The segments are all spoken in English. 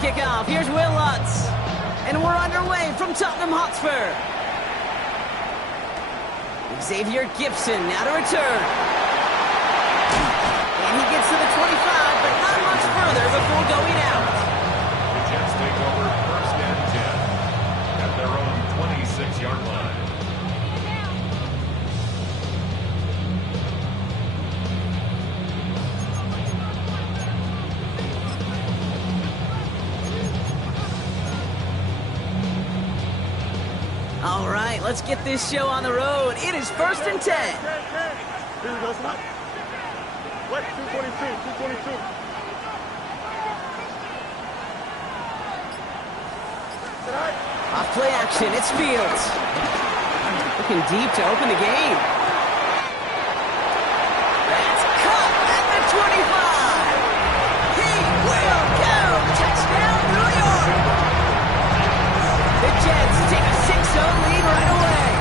kick off. Here's Will Lutz. And we're underway from Tottenham Hotspur. Xavier Gibson now to return. And he gets to the 25, but not much further before going out. The Jets take over first and 10 at their own 26-yard line. All right, let's get this show on the road. It is first and 10. Here we go, Snap. What? 222. Off play action, it's Fields. Looking deep to open the game. That's caught at the 25. He will go. Touchdown, New York. The Jets take a 6-0 lead right away.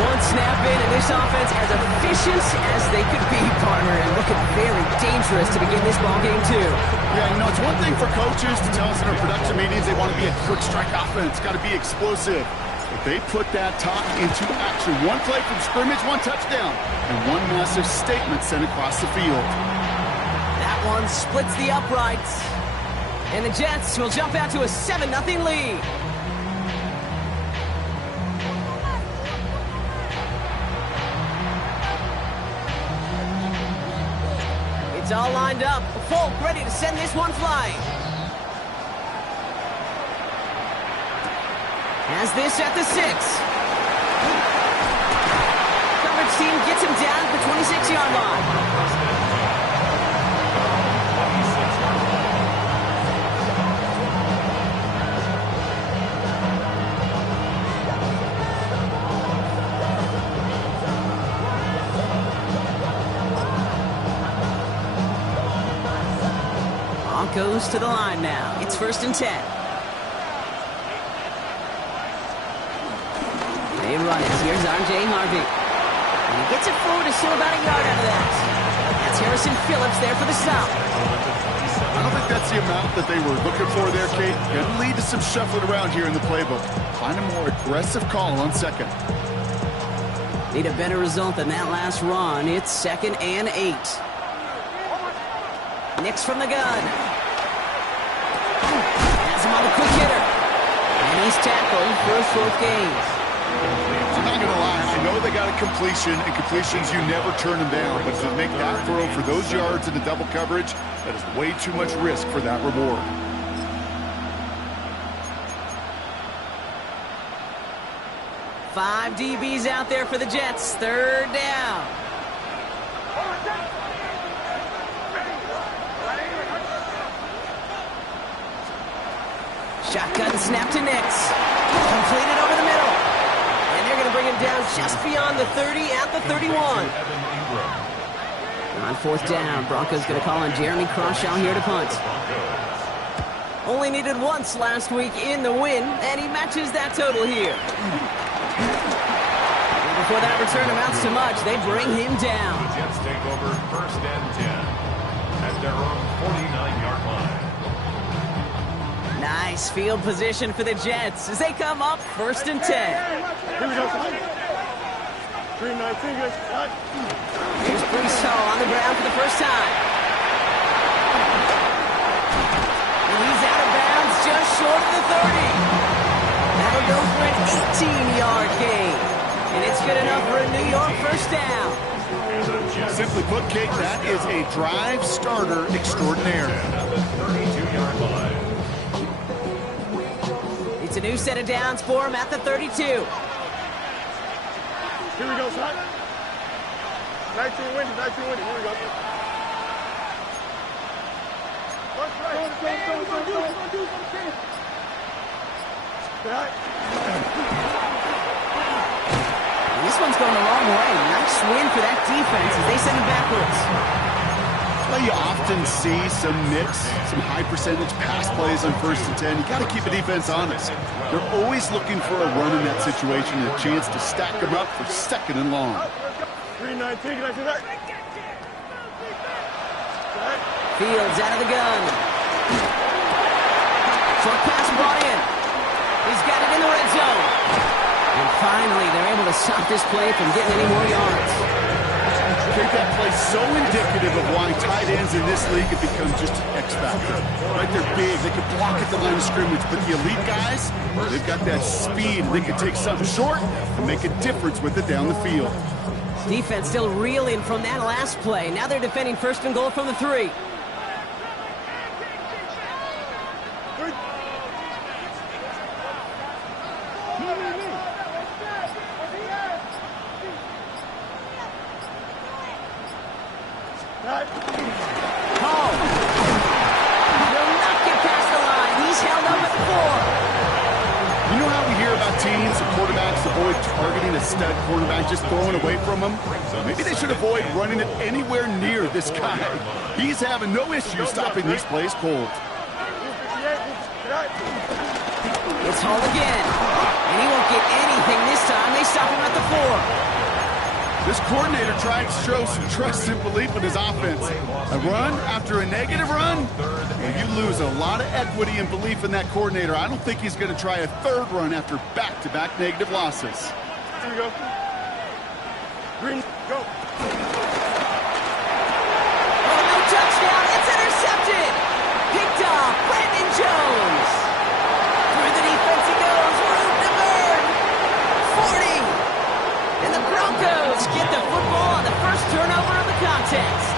One snap in, and this offense as efficient as they could be, partner, and looking very dangerous to begin this ball game too. Yeah, you know, it's one thing for coaches to tell us in our production meetings they want to be a quick strike offense, got to be explosive. But they put that talk into action. One play from scrimmage, one touchdown, and one massive statement sent across the field. That one splits the uprights. And the Jets will jump out to a 7-0 lead. It's all lined up. Folk ready to send this one flying. Has this at the 6. Coverage team gets him down at the 26-yard line. Goes to the line now. It's first and 10. They run it. Here's R.J. Harvey. And he gets it forward to still about a yard out of that. That's Harrison Phillips there for the stop. I don't think that's the amount that they were looking for there, Kate. Going to lead to some shuffling around here in the playbook. Find a more aggressive call on second. Need a better result than that last run. It's 2nd and 8. Nix from the gun. Has him on the quick hitter. And he's tackled for a 4th gain. I'm not going to lie. I know they got a completion, and completions, you never turn them down. But to make that throw for those yards in the double coverage, that is way too much risk for that reward. Five DBs out there for the Jets. 3rd down. Shotgun snap to Nix. Completed over the middle. And they're going to bring him down just beyond the 30 at the 31. On 4th down, Broncos going to call on Jeremy Crawshaw here to punt. Only needed once last week in the win, and he matches that total here. And before that return amounts to much, they bring him down. The Jets take over first and 10 at their own 49-yard line. Nice field position for the Jets as they come up first and 10. Here we go, 319, guys. Here's Brees Hall on the ground for the first time. And he's out of bounds just short of the 30. That'll go for an 18-yard gain. And it's good enough for a New York first down. Simply put, Kate, that is a drive starter extraordinaire. At the 32-yard line. It's a new set of downs for him at the 32. Here we go, son. 19 winning. Here we go. This one's going a long way. Nice win for that defense as they send him backwards. Well, you often see some mix, some high percentage pass plays on 1st and 10. You got to keep the defense honest. They're always looking for a run in that situation and a chance to stack them up for 2nd and long. 319, can I see that? Fields out of the gun. Short pass brought in. He's got it in the red zone. And finally, they're able to stop this play from getting any more yards. I think that play's so indicative of why tight ends in this league have become just an X factor. Right, they're big, they can block at the line of scrimmage, but the elite guys, they've got that speed, and they can take something short and make a difference with it down the field. Defense still reeling from that last play. Now they're defending first and goal from the 3. Hall. Will not get past the line. He's held up at the 4. You know how we hear about teams and quarterbacks avoid targeting a stud quarterback, just throwing away from him? Maybe they should avoid running it anywhere near this guy. He's having no issue stopping these plays cold. It's Hall again. And he won't get anything this time. They stop him at the 4. This coordinator tried to show some trust and belief in his offense. A run after a negative run? Well, you lose a lot of equity and belief in that coordinator. I don't think he's going to try a third run after back-to-back negative losses. Here we go. Green, go. Oh, no touchdown. It's intercepted. Picked off. Brandon Jones. Through the defense he goes. Room to burn. 40. And the Broncos get the football on the first turnover of the contest.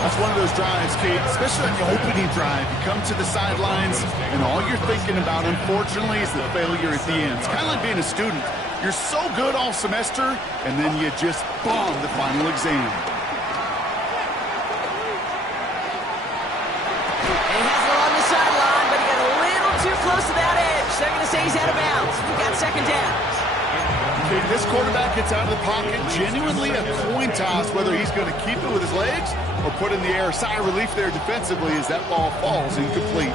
That's one of those drives, Kate, especially on the opening drive. You come to the sidelines, and all you're thinking about, unfortunately, is the failure at the end. It's kind of like being a student. You're so good all semester, and then you just bomb the final exam. And he has it along the sideline, but he got a little too close to that edge. They're going to say he's out of bounds. We've got second down. If this quarterback gets out of the pocket, genuinely a coin toss whether he's going to keep it with his legs or put in the air. Sigh of relief there defensively as that ball falls incomplete.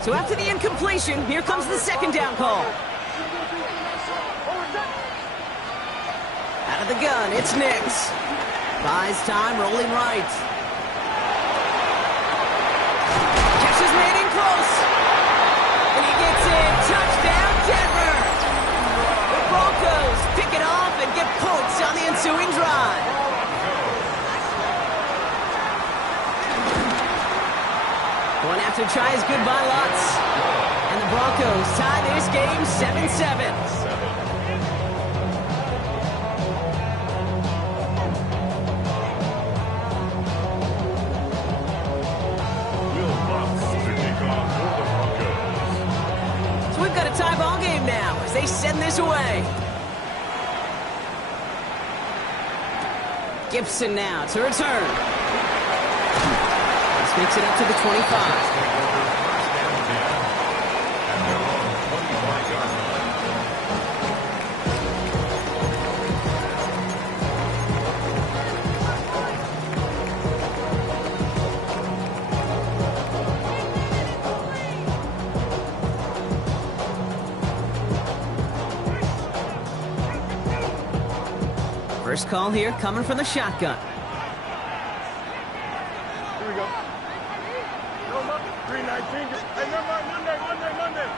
So after the incompletion, here comes the second down call. Out of the gun, it's Nix. Buys time, rolling right. Catches made in close. And he gets in. Touchdown, Denver. The Broncos pick it off and get points on the ensuing drive. Going after try his goodbye lots. And the Broncos tie this game 7-7. Tie ball game now as they send this away. Gibson now to return. This makes it up to the 25. First call here coming from the shotgun. Here we go. 319. Hey, Monday.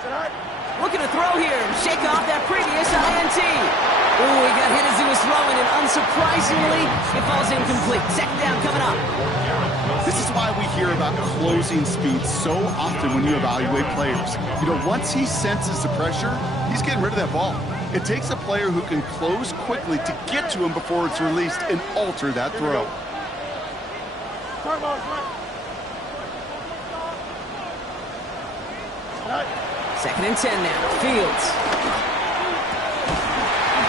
Say hi. Looking to throw here and shake off that previous INT. Ooh, he got hit as he was throwing, and unsurprisingly, it falls incomplete. Second down coming up. This is why we hear about closing speed so often when you evaluate players. You know, once he senses the pressure, he's getting rid of that ball. It takes a player who can close quickly to get to him before it's released and alter that throw. Second and 10 now. Fields.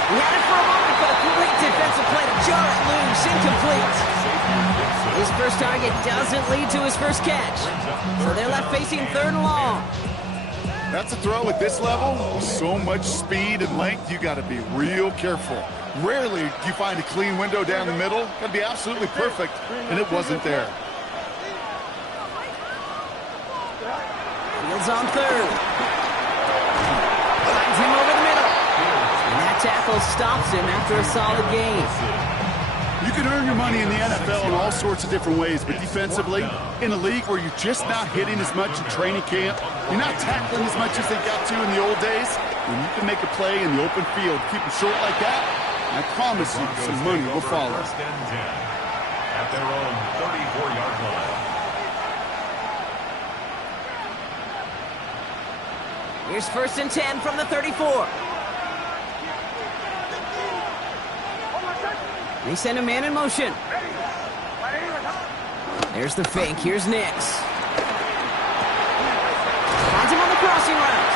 He had it for a moment, but a great defensive play to jar it loose. Incomplete. His first target doesn't lead to his first catch. So they're left facing third and long. That's a throw at this level. So much speed and length, you got to be real careful. Rarely do you find a clean window down the middle. Got to be absolutely perfect, and it wasn't there. Fields on third. Finds him over the middle. tackle stops him after a solid gain. You can earn your money in the NFL in all sorts of different ways, but defensively, in a league where you're just not hitting as much in training camp, you're not tackling as much as they got to in the old days, when you can make a play in the open field, keep it short like that, I promise you some money will follow. First and 10 at their own 34-yard line. Here's first and 10 from the 34. They send a man in motion. There's the fake. Here's Nix. Finds him on the crossing route.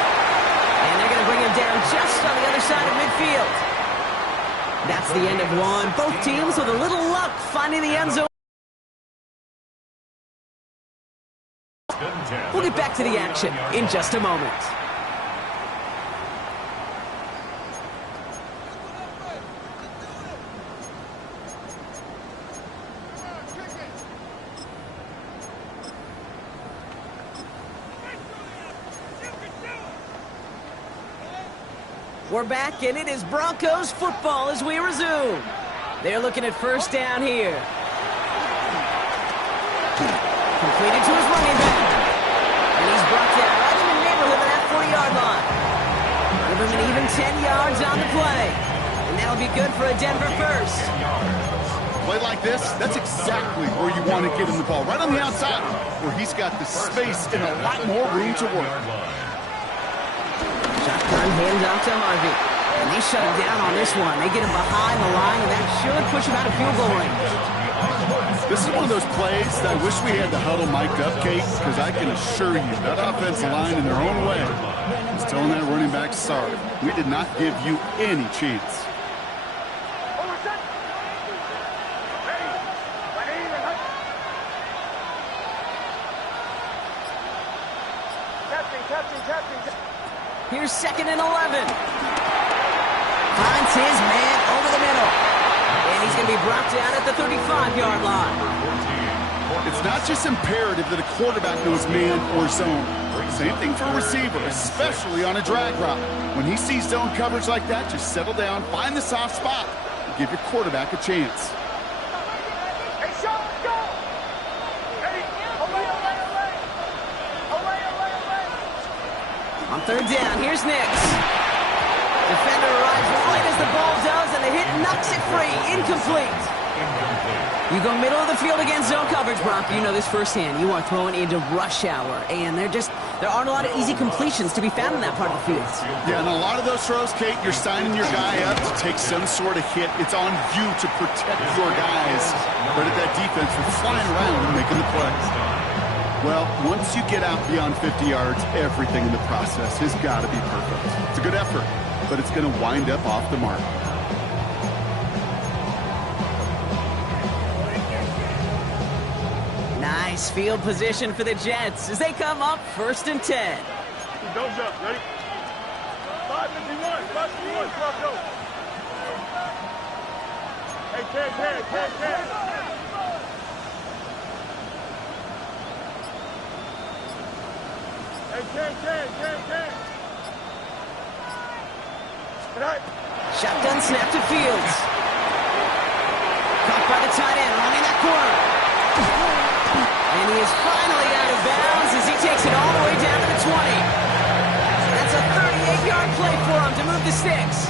And they're going to bring him down just on the other side of midfield. That's the end of one. Both teams with a little luck finding the end zone. We'll get back to the action in just a moment. We're back, and it is Broncos football as we resume. They're looking at first down here. Completed to his running back. And he's brought down right in the neighborhood of that 40-yard line. Give him an even 10 yards on the play. And that'll be good for a Denver first. Play like this, that's exactly where you want to get him the ball. Right on the outside, where he's got the space and a lot more room to work. Shotgun hands off to Harvey. And they shut him down on this one. They get him behind the line, and that should push him out of field goal range. This is one of those plays that I wish we had the huddle mic'd up, Kate, because I can assure you that offensive line in their own way is telling that running back, sorry, we did not give you any chance. Here's second and 11. Finds his man over the middle. And he's going to be brought down at the 35-yard line. It's not just imperative that a quarterback knows man or zone. Same thing for a receiver, especially on a drag route. When he sees zone coverage like that, just settle down, find the soft spot, and give your quarterback a chance. On third down, here's Nix. Defender arrives right as the ball does, and the hit knocks it free. Incomplete. You go middle of the field against zone coverage, Brock. You know this firsthand. You are throwing into rush hour, and there aren't a lot of easy completions to be found in that part of the field. Yeah, and a lot of those throws, Kate, you're signing your guy up to take some sort of hit. It's on you to protect your guys. Credit that defense for flying around and making the play. Well, once you get out beyond 50 yards, everything in the process has got to be perfect. It's a good effort, but it's going to wind up off the mark. Nice field position for the Jets as they come up first and 10. Don't jump, ready? 551, 551, go. Hey, Ken. Hey, Ken. Tonight. Shotgun snap to Fields. Caught by the tight end, running that corner. And he is finally out of bounds as he takes it all the way down to the 20. That's a 38-yard play for him to move the sticks.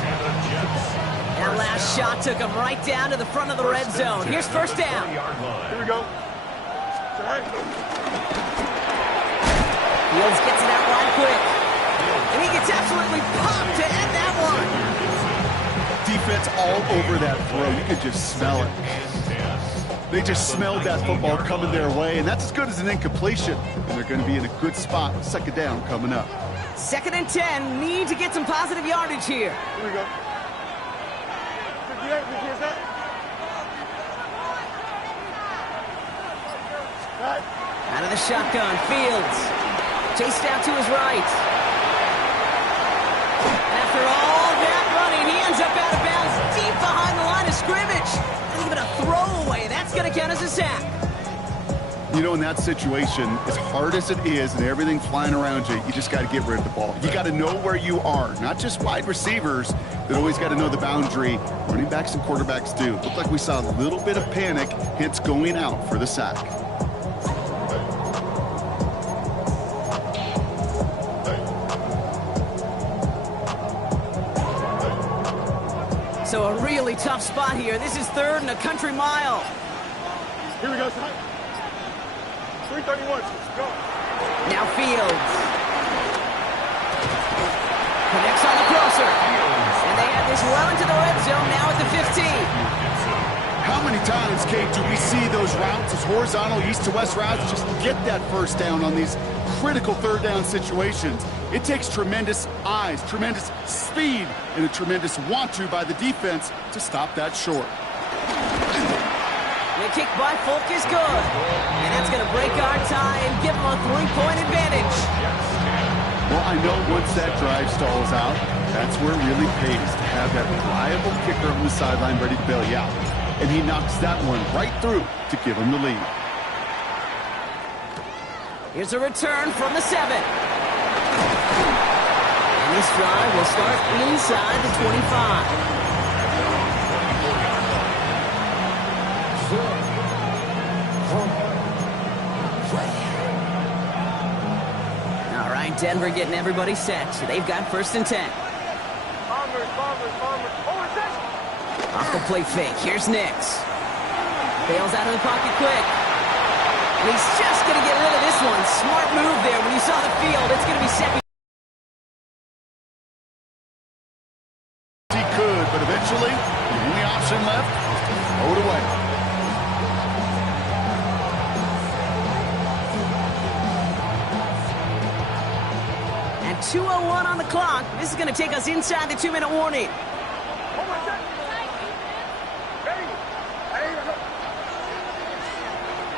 That last shot took him right down to the front of the red zone. Here's first down. Here we go. Tonight. Fields gets it out right quick. And he gets absolutely popped to end that one. Defense all over that throw. You could just smell it. They just smelled that football coming their way, and that's as good as an incompletion. And they're going to be in a good spot with second down coming up. Second and 10. Need to get some positive yardage here. Here we go. 58, is that? Right. Out of the shotgun, Fields. Chased out to his right. After all that running, he ends up out of bounds deep behind the line of scrimmage. Not even a throwaway. That's going to count as a sack. You know, in that situation, as hard as it is and everything flying around you, you just got to get rid of the ball. You got to know where you are, not just wide receivers that always got to know the boundary. Running backs and quarterbacks do. Looked like we saw a little bit of panic, hence going out for the sack. So a really tough spot here. This is 3rd and a country mile. Here we go, son. 331. Let's go. Now Fields. Connects on the crosser. And they have this well into the red zone now at the 15. How many times, Kate, do we see those routes, those horizontal east to west routes, just get that first down on these critical 3rd down situations? It takes tremendous eyes, tremendous speed, and a tremendous want-to by the defense to stop that short. The kick by Folk is good. And that's going to break our tie and give them a 3-point advantage. Well, I know once that drive stalls out, that's where it really pays to have that reliable kicker on the sideline ready to bail you out. And he knocks that one right through to give him the lead. Here's a return from the 7. And this drive will start inside the 25. All right, Denver getting everybody set. So they've got 1st and 10. Bombers. Off the play fake. Here's Nix. Bails out of the pocket quick. And he's just going to get rid of this one. Smart move there. When you saw the field, it's going to be second. He could, but eventually, the only option left was to throw it away. And 2:01 on the clock. This is going to take us inside the 2-minute warning.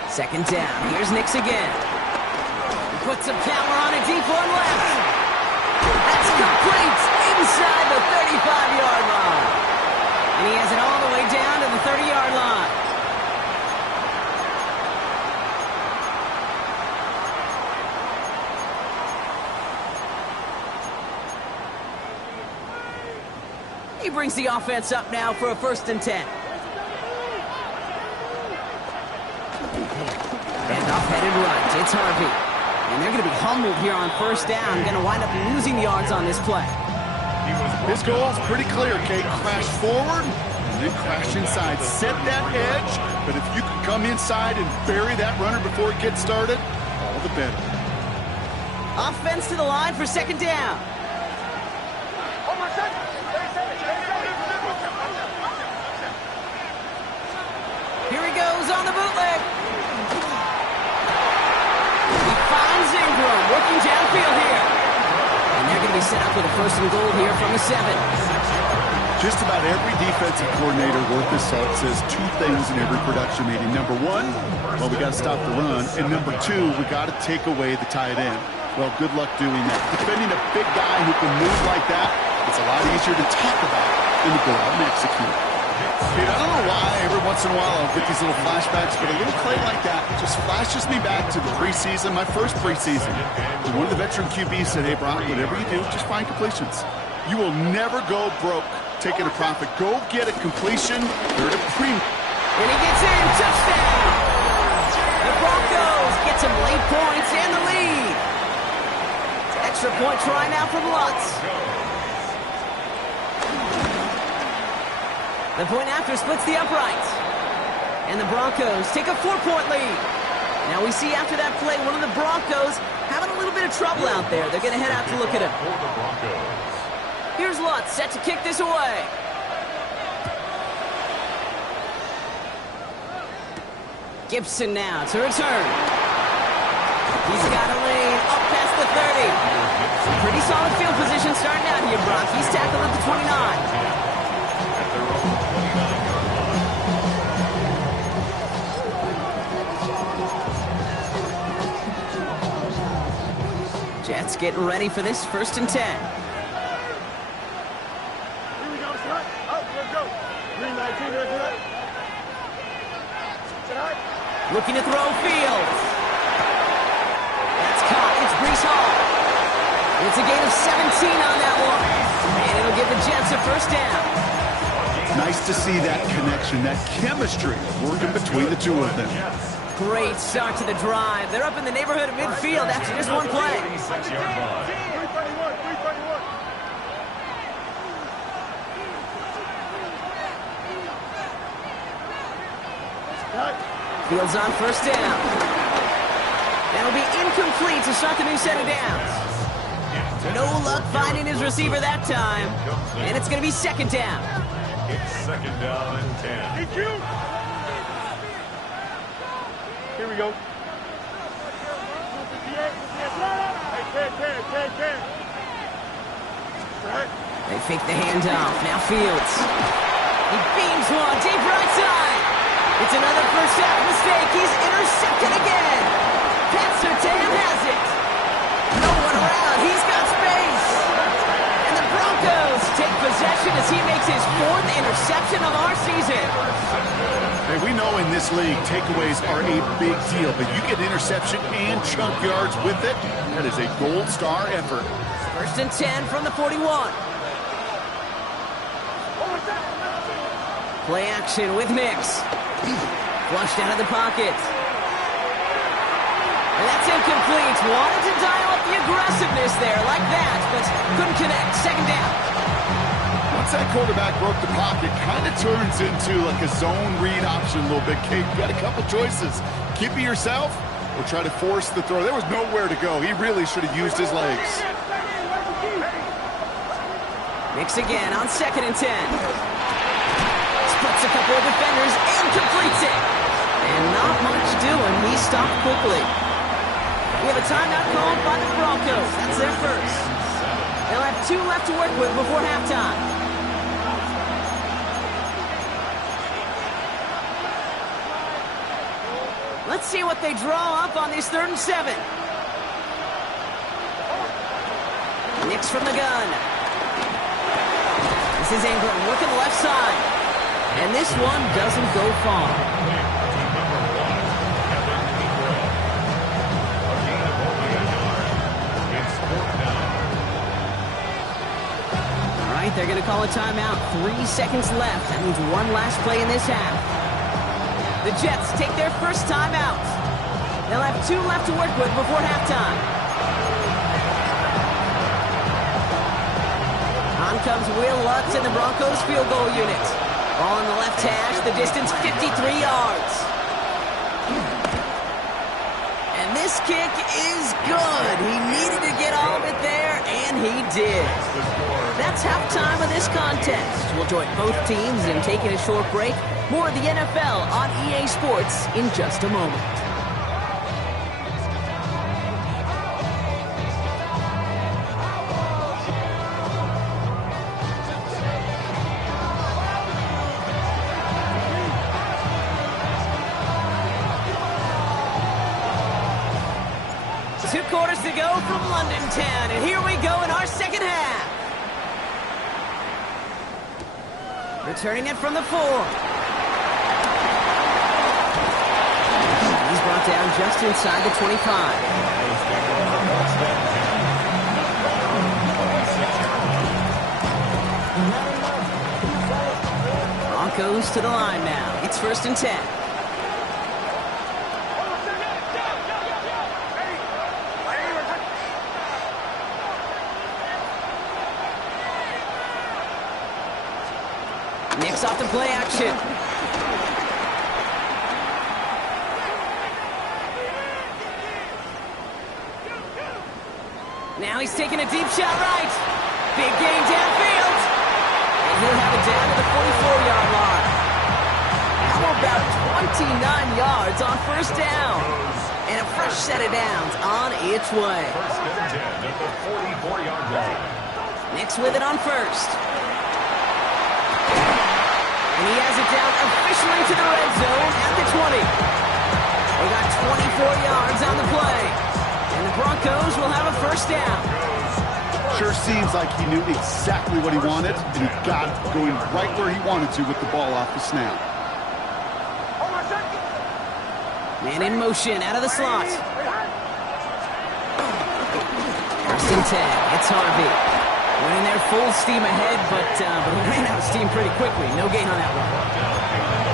Second down. Here's Nix again. He puts some power on a deep one left. That's complete inside the 35-yard line. And he has it all the way down to the 30-yard line. He brings the offense up now for a 1st and 10. Handoff headed right. It's Harvey. And they're going to be humbled here on 1st down. Going to wind up losing yards on this play. His goal is pretty clear, Kate. Crash forward and then crash inside. Set that edge, but if you can come inside and bury that runner before it gets started, all the better. Offense to the line for 2nd down. Here he goes on the bootleg. He finds Ingram working downfield here. And they're going to be set up with a 1st and goal here from the 7. Just about every defensive coordinator worth his salt says 2 things in every production meeting. Number 1, well, we got to stop the run. And number 2, we got to take away the tight end. Well, good luck doing that. Defending a big guy who can move like that, it's a lot easier to talk about than to go out and execute. Dude, I don't know why every once in a while I'll get these little flashbacks, but a little play like that just flashes me back to the preseason, my first preseason. And one of the veteran QBs said, hey, Brock, whatever you do, just find completions. You will never go broke taking a profit. Go get a completion. They're at a premium. And he gets in. Touchdown! The Broncos get some late points and the lead. Extra point try now from Lutz. The point after splits the uprights. And the Broncos take a 4-point lead. Now we see after that play, one of the Broncos having a little bit of trouble out there. They're going to head out to look at him. Here's Lutz set to kick this away. Gibson now to return. He's got a lane up past the 30. Pretty solid field position starting out here, Brock. He's tackled at the 29. Jets getting ready for this 1st and 10. Here we go, son. Up, let's go. 319, let's go. Looking to throw Fields. It's a gain of 17 on that one. And it'll give the Jets a first down. Nice to see that connection, that chemistry working between the two of them. Great start to the drive. They're up in the neighborhood of midfield after just one play. 36-yard line. 331. Fields on first down. That'll be incomplete to start the new set of downs. No luck finding his receiver that time. And it's going to be second down. It's second down and 10. Here we go. They fake the handoff. Now Fields. He beams one deep right side. It's another first half mistake. He's intercepted again. Pat Surtain has it. No one around. He's got space. And the Broncos take possession as he makes his fourth interception of our season. Hey, we know in this league, takeaways are a big deal, but you get interception and chunk yards with it. That is a gold star effort. First and 10 from the 41. Play action with Mix. Flushed out of the pocket. And that's incomplete. Wanted to dial up the aggressiveness there like that, but couldn't connect. Second down. Once that quarterback broke the pocket, kind of turns into like a zone read option a little bit. Kate, you got a couple choices. Keep it yourself or try to force the throw. There was nowhere to go. He really should have used his legs. Mix again on second and 10. Splits a couple of defenders and completes it. And not much doing. He stopped quickly. We have a timeout called by the Broncos. That's their first. They'll have 2 left to work with before halftime. Let's see what they draw up on this 3rd and 7. Nix from the gun. This is Ingram working the left side. And this one doesn't go far. All right, they're going to call a timeout. 3 seconds left. That means one last play in this half. The Jets take their first timeout. They'll have 2 left to work with before halftime. On comes Will Lutz in the Broncos field goal unit. Ball in the left hash, the distance 53 yards. And this kick is good. He needed to get all of it there, and he did. That's halftime of this contest. We'll join both teams in taking a short break. More of the NFL on EA Sports in just a moment. Two quarters to go from London Town, and here we go in our second half. Returning it from the 4. He's brought down just inside the 25. Broncos to the line now. It's 1st and 10. Nix off the play action. Now he's taking a deep shot right. Big gain downfield. And he'll have it down to the 44-yard line. How about 29 yards on first down? And a fresh set of downs on its way. 1st and 10 at the 44-yard line. Nix with it on first. And he has it down officially to the red zone at the 20. They got 24 yards on the play. And the Broncos will have a first down. Sure seems like he knew exactly what he wanted, and he got it going right where he wanted to with the ball off the snap. Man in motion out of the slot. First and and 10. It's Harvey. Winning there full steam ahead, but he ran out of steam pretty quickly. No gain on that one.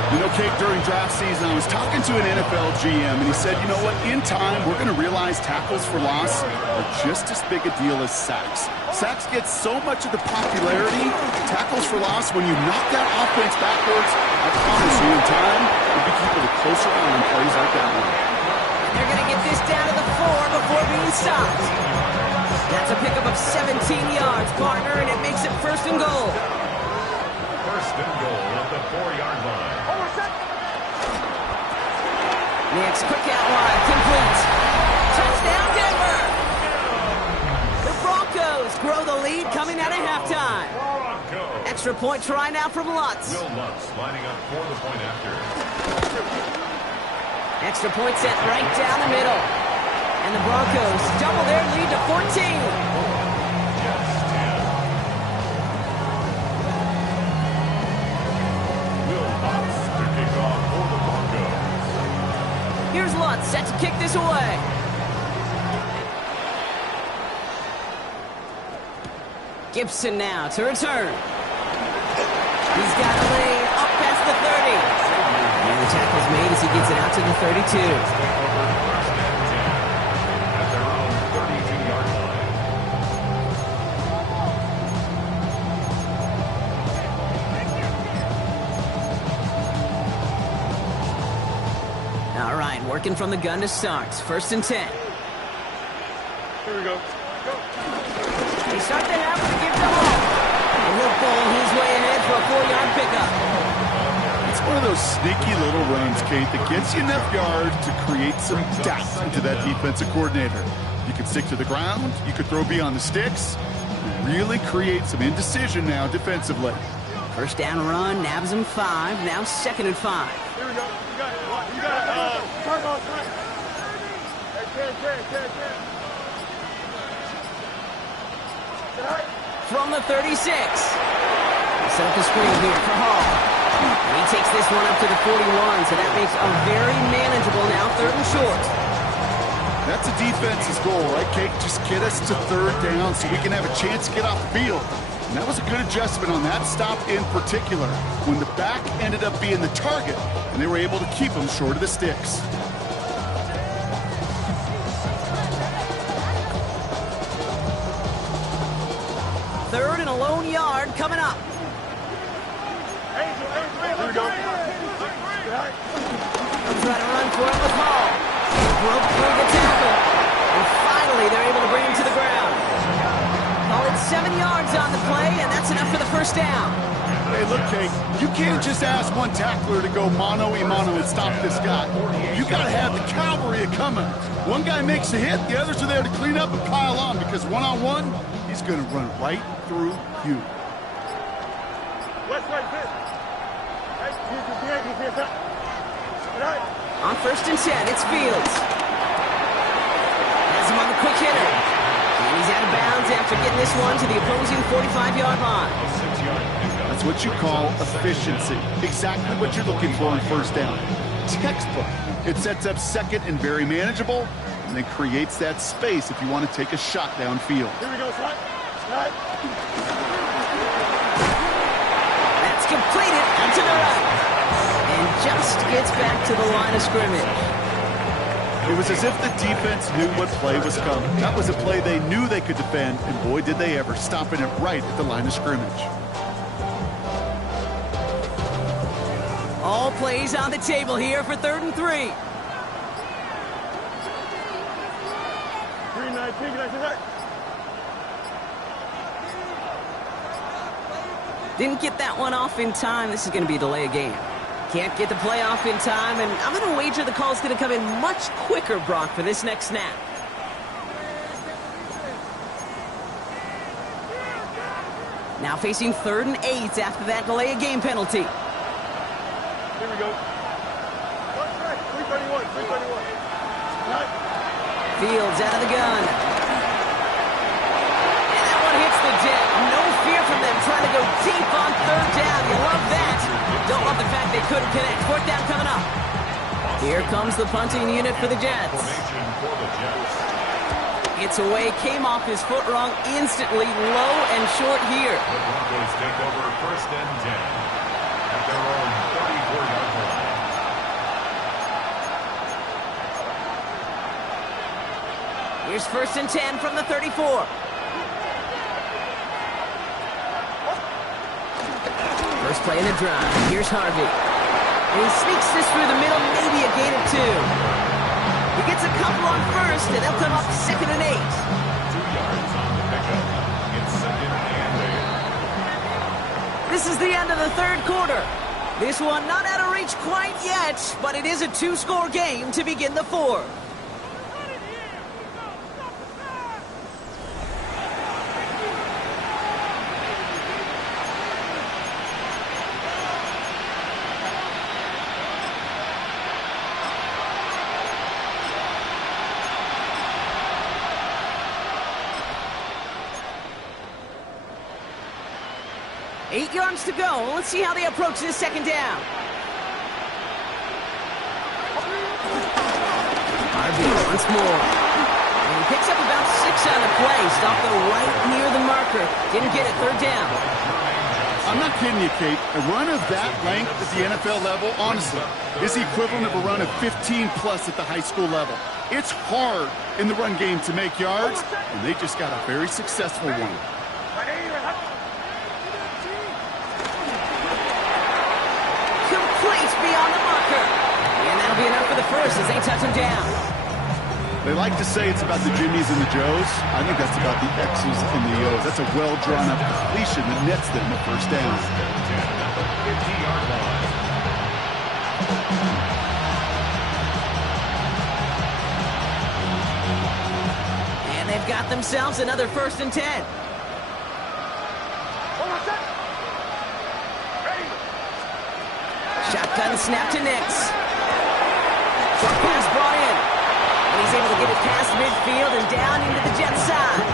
You know, Kate, during draft season, I was talking to an NFL GM, and he said, you know what, in time, we're going to realize tackles for loss are just as big a deal as sacks. Sacks get so much of the popularity. Tackles for loss, when you knock that offense backwards, I promise you, in time, we'll be keeping a closer eye on plays like that one. And they're going to get this down to the 4 before being stopped. That's a pickup of 17 yards, partner, and it makes it first and goal. First and goal at the 4-yard line. Next, quick out wide, complete. Touchdown, Denver! The Broncos grow the lead coming out of halftime. Broncos. Extra point try now from Lutz. Will Lutz lining up for the point after. Extra point set right down the middle. And the Broncos double their lead to 14. Yes, 10. Will Lutz to kick off for the Broncos. Here's Lutz set to kick this away. Gibson now to return. He's got a lane up past the 30. And the tackle's made as he gets it out to the 32. First and 10 at their own 32-yard line. All right, working from the gun to start. First and 10. Here we go. They start the half to give the ball. And he'll bowl his way ahead for a 4-yard pickup. It's one of those sneaky little runs, Kate, that gets you enough yards to create some doubt into that defensive coordinator. You can stick to the ground, you could throw beyond the sticks, really create some indecision now defensively. First down run, nabs him 5, now second and 5. Here we go. You got it. You got it. Turn on, turn. Hey, 10. From the 36. Set up the screen here for Hall. And he takes this one up to the 41, so that makes a very manageable now 3rd and short. That's a defense's goal, right, Kate? Just get us to 3rd down so we can have a chance to get off the field. And that was a good adjustment on that stop in particular, when the back ended up being the target, and they were able to keep him short of the sticks. Third and a lone yard coming up. Here we go. Try to run for it with Hall. He broke through the tackle. And finally, they're able to bring him to the ground. Call it 7 yards on the play, and that's enough for the first down. Hey, look, Kate, you can't just ask one tackler to go mano-a-mano and stop this guy. You got to have the cavalry coming. One guy makes a hit, the others are there to clean up and pile on, because one-on-one, he's going to run right through you. West right fit. Hey, he's right. On first and 10, it's Fields. Has him on the quick hitter. And he's out of bounds after getting this one to the opposing 45-yard line. That's what you call efficiency. Exactly what you're looking for in first down. Textbook. It sets up second and very manageable, and then creates that space if you want to take a shot downfield. Here we go, slide. That's completed out to the right. And just gets back to the line of scrimmage. It was as if the defense knew what play was coming. That was a play they knew they could defend, and boy, did they ever, stopping it right at the line of scrimmage. All plays on the table here for 3rd and 3. 3-9, Didn't get that one off in time. This is going to be a delay of game. Can't get the play off in time, and I'm going to wager the call's going to come in much quicker, Brock, for this next snap. Now facing 3rd and 8 after that delay of game penalty. Here we go. 331. Fields out of the gun. And that one hits the deck. No fear from them trying to go deep on 3rd down. You love that. Don't love the fact they couldn't connect. 4th down coming up. Here comes the punting unit for the Jets. It's away, came off his foot wrong instantly, low and short here. The Broncos take over 1st and 10 at their own 34-yard line. Here's 1st and 10 from the 34. First play in the drive. Here's Harvey. And he sneaks this through the middle, maybe a gain of 2. He gets a couple on first, and they'll come up 2nd and 8. 2 yards on the pickup. It's 2nd and 8. This is the end of the 3rd quarter. This one not out of reach quite yet, but it is a 2-score game to begin the 4th. Eight yards to go. Let's see how they approach this 2nd down. Harvey once more. And he picks up about 6 on the play. Stopped though right near the marker. Didn't get it. 3rd down. I'm not kidding you, Kate. A run of that length at the NFL level, honestly, is the equivalent of a run of 15-plus at the high school level. It's hard in the run game to make yards, and they just got a very successful one. Beyond the marker. And that'll be enough for the first as they touch him down. They like to say it's about the Jimmies and the Joes. I think that's about the X's and the O's. That's a well-drawn-up completion that nets them a 1st down. 50-yard line. And they've got themselves another 1st and 10. Shotgun snap to Nix. Short pass brought in. And he's able to get it past midfield and down into the Jets side.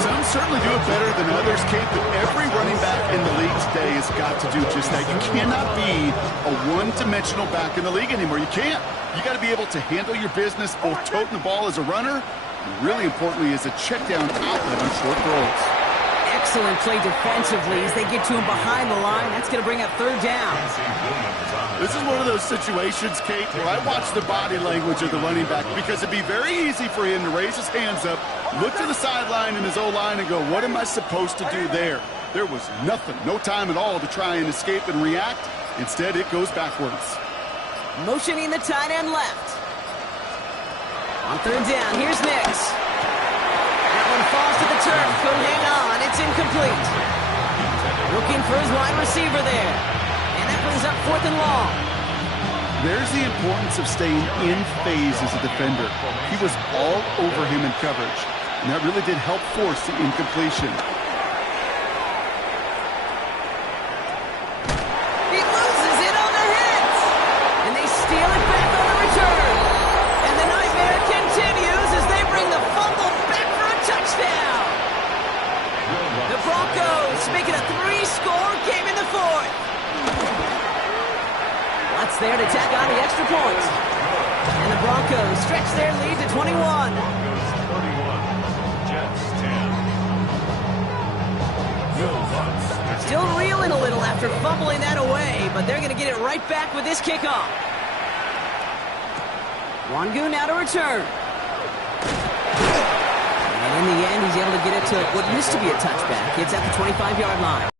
Some certainly do it better than others, Kate, but every running back in the league today has got to do just that. You cannot be a one-dimensional back in the league anymore. You can't. You got to be able to handle your business, both toting the ball as a runner, and really importantly as a check-down outlet on short throws. Excellent play defensively as they get to him behind the line. That's going to bring up 3rd down. This is one of those situations, Kate, where I watch the body language of the running back because it'd be very easy for him to raise his hands up, look to the sideline in his O-line and go, what am I supposed to do there? There was nothing, no time at all to try and escape and react. Instead, it goes backwards. Motioning the tight end left. On 3rd down, here's Nix. That one falls to the turf. Couldn't hang on. It's incomplete. Looking for his wide receiver there. And that brings up 4th and long. There's the importance of staying in phase as a defender. He was all over him in coverage, and that really did help force the incompletion. He loses it on the hit. And they steal it back on the return. And the nightmare continues as they bring the fumble back for a touchdown. The Broncos make it a 3-score game in the 4th. Watts there to tack on the extra point. And the Broncos stretch their lead to 21. Broncos 31, Jets 10. Still reeling a little after fumbling that away, but they're going to get it right back with this kickoff. Wangu now to return. And in the end, he's able to get it to what used to be a touchback. It's at the 25-yard line.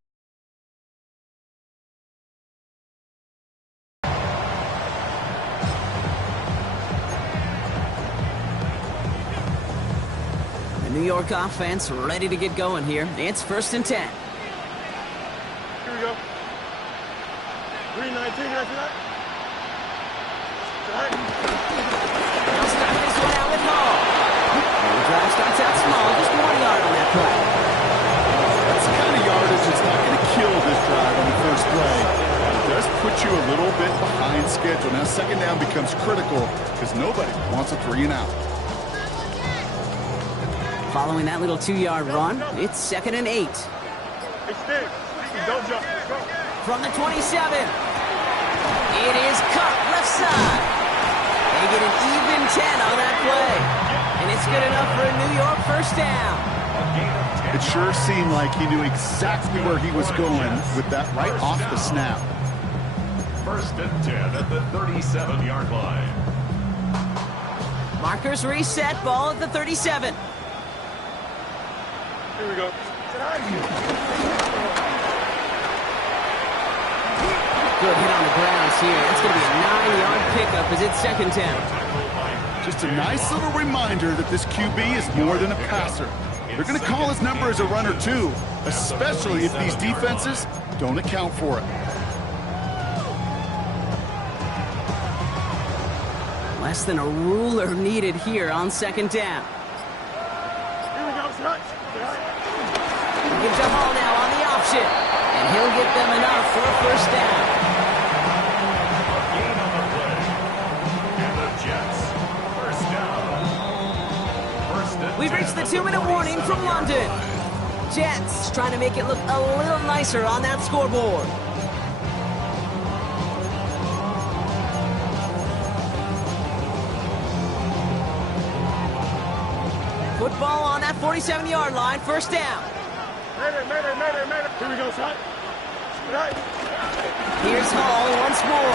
The New York offense ready to get going here. It's 1st and 10. Here we go. 319, They'll start this one out with Hall. The drive starts out small, just 1 yard on that play. That's the kind of yardage that's not going to kill this drive on the first play. It does put you a little bit behind schedule. Now 2nd down becomes critical because nobody wants a 3 and out. Following that little 2-yard run, it's 2nd and 8. Hey, Stig, don't jump. Go. From the 27. It is cut left side. They get an even 10 on that play. And it's good enough for a New York first down. It sure seemed like he knew exactly where he was going with that right off the snap. First and 10 at the 37-yard line. Markers reset, ball at the 37. Here we go. Good hit on the grounds here. It's going to be a 9-yard pickup as it's second down. Just a nice little reminder that this QB is more than a passer. They're going to call his number as a runner too, especially if these defenses don't account for it. Less than a ruler needed here on second down. Here we go, son. Gives a Hall now on the option. And he'll get them enough for a first down. A gain on the play. And the Jets, first down. First and We've 10 reached the at 2-minute warning from 37-yard London. line. Jets trying to make it look a little nicer on that scoreboard. Football on that 47-yard line, first down. Mayday. Here we go, son. Right. Here's Hall once more.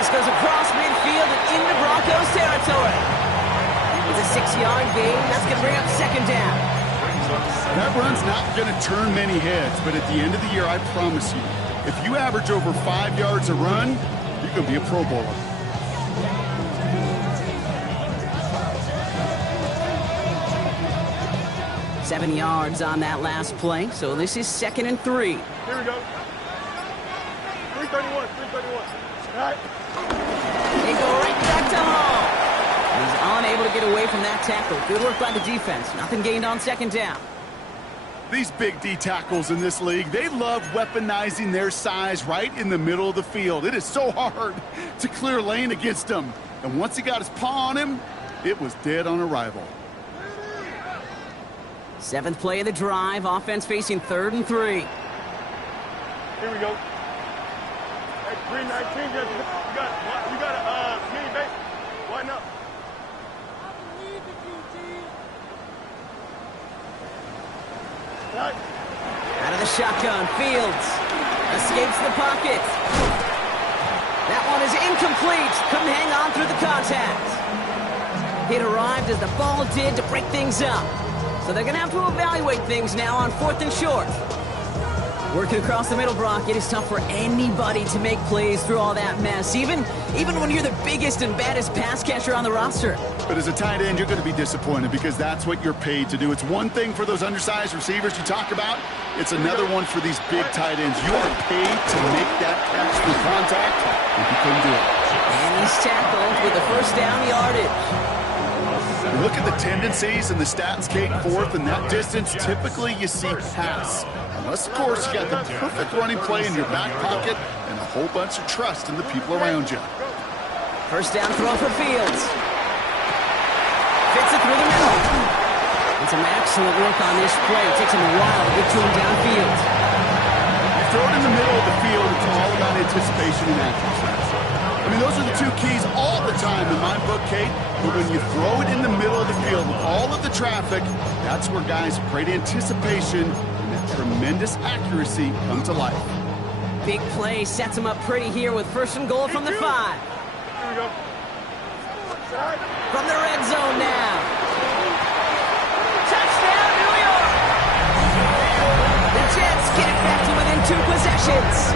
This goes across midfield and into Broncos territory. It's a 6-yard gain. That's going to bring up second down. That run's not going to turn many heads, but at the end of the year, I promise you, if you average over 5 yards a run, you're going to be a Pro Bowler. Seven yards on that last play, so this is second and 3. Here we go. 331. Right. They go right back to Hall. He's unable to get away from that tackle. Good work by the defense. Nothing gained on second down. These big D tackles in this league, they love weaponizing their size right in the middle of the field. It is so hard to clear lane against them. And once he got his paw on him, it was dead on arrival. Seventh play of the drive. Offense facing third and 3. Here we go. Hey, 319. You got a mini base. Why not? Right. Out of the shotgun. Fields escapes the pocket. That one is incomplete. Couldn't hang on through the contact. It arrived as the ball did to break things up. So they're going to have to evaluate things now on 4th and short. Working across the middle, Brock, it is tough for anybody to make plays through all that mess, even when you're the biggest and baddest pass catcher on the roster. But as a tight end, you're going to be disappointed because that's what you're paid to do. It's one thing for those undersized receivers you talk about. It's another one for these big tight ends. You are paid to make that catch through contact, and you couldn't do it. And he's tackled with a first down yardage. You look at the tendencies and the stats, Kate, fourth, and that distance, typically you see pass. Unless, of course, you got the perfect running play in your back pocket and a whole bunch of trust in the people around you. First down throw for Fields. Fits it through the middle. And some excellent work on this play. It takes him a while to get to him downfield. You throw it in the middle of the field, it's all about anticipation and accuracy. I mean, those are the two keys all the time in my book, Kate. But when you throw it in the middle of the field with all of the traffic, that's where guys with great anticipation and that tremendous accuracy come to life. Big play sets him up pretty here with first and goal from the 5. Here we go. Side. From the red zone now. Touchdown, New York! The Jets get it back to within 2 possessions.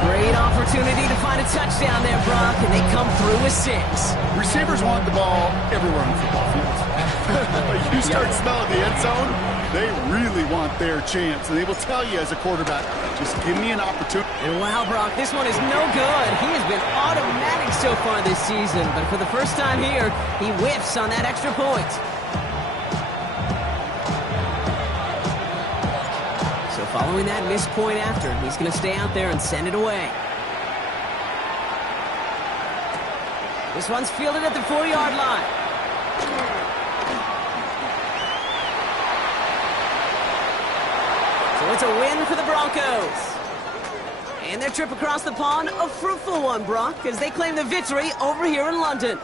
Great opportunity to find a touchdown there, Brock, and they come through with 6. Receivers want the ball everywhere on football fields. You start smelling the end zone, they really want their chance. And they will tell you as a quarterback, just give me an opportunity. And wow, Brock, this one is no good. He has been automatic so far this season, but for the first time here, he whiffs on that extra point. So following that missed point after, he's going to stay out there and send it away. This one's fielded at the 4-yard line. So it's a win for the Broncos. And their trip across the pond, a fruitful one, Brock, as they claim the victory over here in London.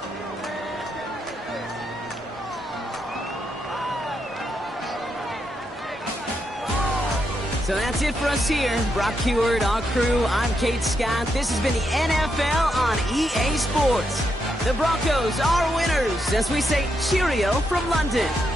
So that's it for us here. Brock Heward, our crew, I'm Kate Scott. This has been the NFL on EA Sports. The Broncos are winners as we say cheerio from London.